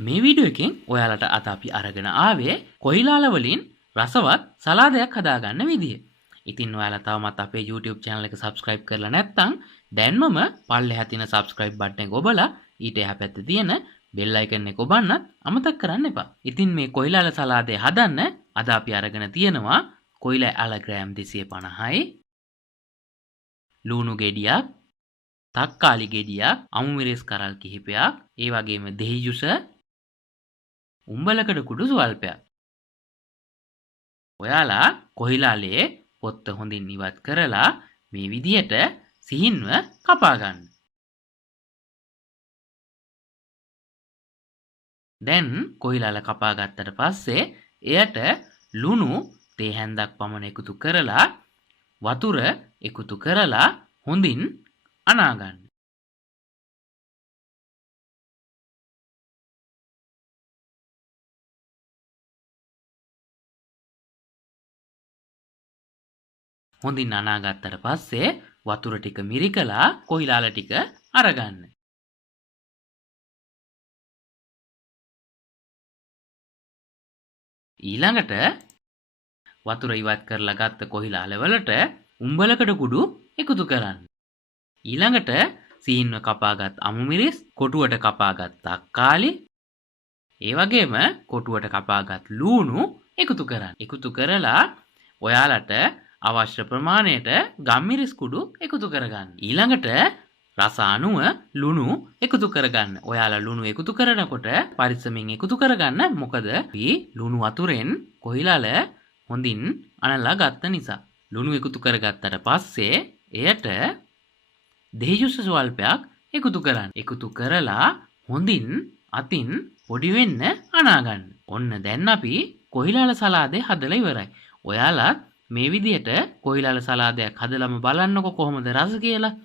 මේ වීඩියෝ එකෙන් ඔයාලට අද අපි අරගෙන ආවේ කොහිලාල වලින් රසවත් සලාදයක් හදාගන්න විදිය. ඉතින් ඔයාලා තවමත් අපේ YouTube channel එක subscribe කරලා නැත්නම් දැන්මම පල්ලෙහා තියෙන subscribe button එක ඔබලා ඊට එහා පැත්තේ තියෙන bell icon එක ඔබන්නත් අමතක කරන්න එපා. ඉතින් මේ කොහිලාල සලාදය හදන්න අද අපි අරගෙන තියෙනවා කොහිලා ඇල ග්‍රෑම් 250යි, ලුණු ගෙඩියක්, තක්කාලි ගෙඩියක්, අමු මිරිස් කරල් කිහිපයක්, ඒ වගේම දෙහි ජුස, උඹලකඩ කුඩු ස්වල්පයක්. ඔයාලා කොහිලාලේ පොත්ත හොඳින් ඉවත් කරලා මේ විදියට සිහින්ව කපා ගන්න. දැන් කොහිලාල කපා ගත්තට පස්සේ එයට ලුණු තේ හැන්දක් පමණ එකතු කරලා වතුර එකතු කරලා හොඳින් අනා ගන්න. හොඳින් අනා ගත්තට පස්සේ වතුර ටික මිරිකලා කොහිලාල ටික අරගන්න. ඊළඟට වතුර ඉවත් කරලා ගත්ත කොහිලාල වලට උඹලකඩ කුඩු එකතු කරන්න. ඊළඟට සීන්ව කපාගත් අමු මිරිස්, කොටුවට කපාගත් තක්කාලි, ඒ වගේම කොටුවට කපාගත් ලුණු එකතු කරන්න. එකතු කරලා ඔයාලට අවශ්‍ය ප්‍රමාණයට ගම්මිරිස් කුඩු එකතු කරගන්න. ඊළඟට රස අනුව ලුණු එකතු කරගන්න. ඔයාලා ලුණු එකතු කරනකොට පරිස්සමින් එකතු කරගන්න. මොකද අපි ලුණු වතුරෙන් කොහිලාල හොඳින් අනලා ගත්ත නිසා. ලුණු එකතු කරගත්තට පස්සේ එයට දෙහි ජුස ස්වල්පයක් එකතු කරන්න. එකතු කරලා හොඳින් අතින් පොඩි වෙන්න අනා ගන්න. ඔන්න දැන් අපි කොහිලාල සලාදේ හදලා ඉවරයි. ඔයාලා මේ විදියට කොහිලාල සලාදයක් හදලම බලන්නකො කොහොමද රස කියලා.